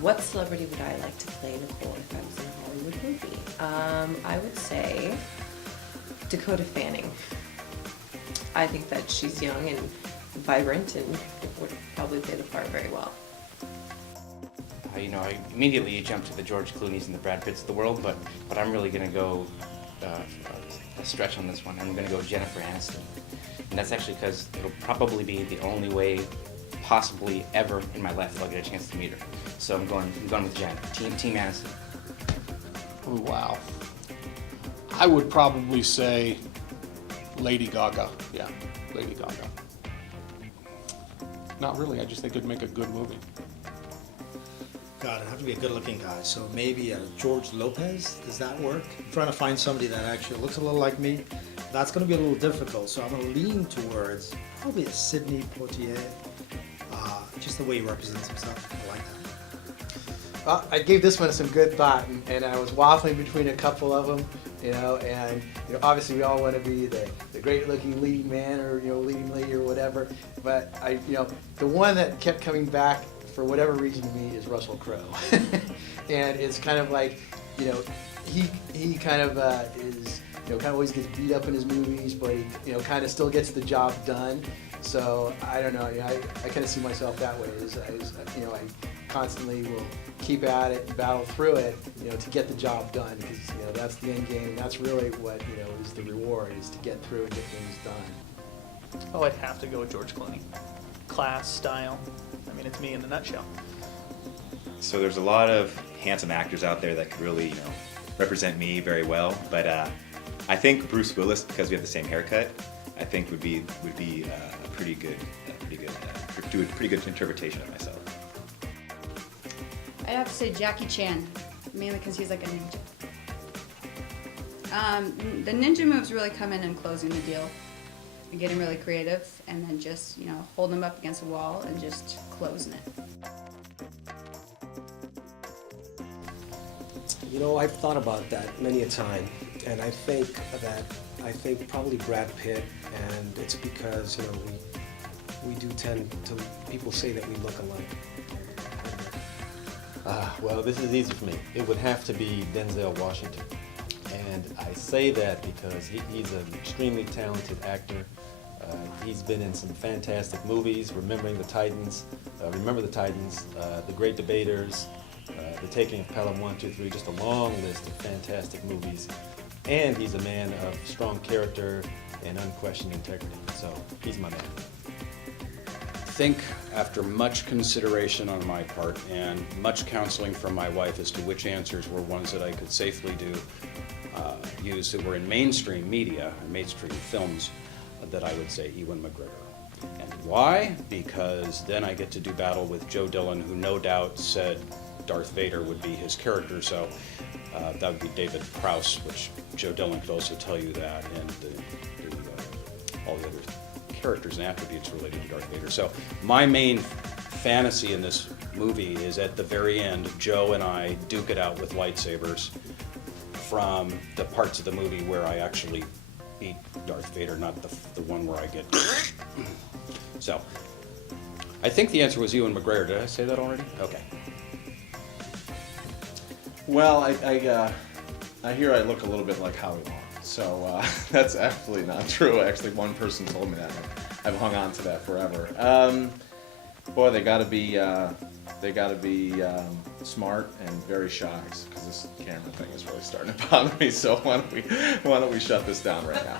What celebrity would I like to play Nicole if I was in a Hollywood movie? I would say Dakota Fanning. I think that she's young and vibrant and would probably play the part very well. I immediately jump to the George Clooney's and the Brad Pitts of the world, but I'm really going to go a stretch on this one. I'm going to go Jennifer Aniston. And that's actually because it'll probably be the only way possibly ever in my life that I'll get a chance to meet her. So I'm going with Jen, Team Aniston. Oh, wow. I would probably say Lady Gaga. Yeah, Lady Gaga. Not really, I just think it'd make a good movie. God, it'd have to be a good-looking guy. So maybe George Lopez. Does that work? I'm trying to find somebody that actually looks a little like me. That's going to be a little difficult. So I'm going to lean towards probably a Sidney Poitier. Just the way he represents himself. I like that. Well, I gave this one some good thought, and I was waffling between a couple of them, and obviously we all want to be the great-looking leading man or leading lady or whatever, but the one that kept coming back for whatever reason to me is Russell Crowe, and it's kind of like he kind of is kind of always gets beat up in his movies, but he kind of still gets the job done. So I don't know. I kind of see myself that way. I constantly will keep at it and battle through it, to get the job done, because that's the end game. That's really what is the reward, is to get through and get things done. Oh, I'd have to go with George Clooney. Class, style. I mean, it's me in a nutshell. So there's a lot of handsome actors out there that could really, represent me very well. But I think Bruce Willis, because we have the same haircut, I think would be a pretty good interpretation of myself. I'd have to say Jackie Chan, mainly because he's like a ninja. The ninja moves really come in and closing the deal, and getting really creative, and then just holding them up against a wall and just closing it. I've thought about that many a time, and I think probably Brad Pitt, and it's because we do tend to, people say that we look alike. Well, this is easy for me. It would have to be Denzel Washington. And I say that because he's an extremely talented actor. He's been in some fantastic movies, Remember the Titans, The Great Debaters, The Taking of Pelham 1, 2, 3, just a long list of fantastic movies. And he's a man of strong character and unquestioned integrity. So he's my man. I think after much consideration on my part and much counseling from my wife as to which answers were ones that I could safely use that were in mainstream media, mainstream films, that I would say Ewan McGregor. And why? Because then I get to do battle with Joe Dillon, who no doubt said Darth Vader would be his character, so that would be David Prowse, which Joe Dillon could also tell you that, and all the other characters and attributes related to Darth Vader. So my main fantasy in this movie is at the very end, Joe and I duke it out with lightsabers from the parts of the movie where I actually beat Darth Vader, not the one where I get... So, I think the answer was Ewan McGregor. Did I say that already? Okay. Well, I hear I look a little bit like Howie Long. So that's absolutely not true. Actually, one person told me that. I've hung on to that forever. Boy, they gotta be smart and very shy, because this camera thing is really starting to bother me. So why don't we shut this down right now?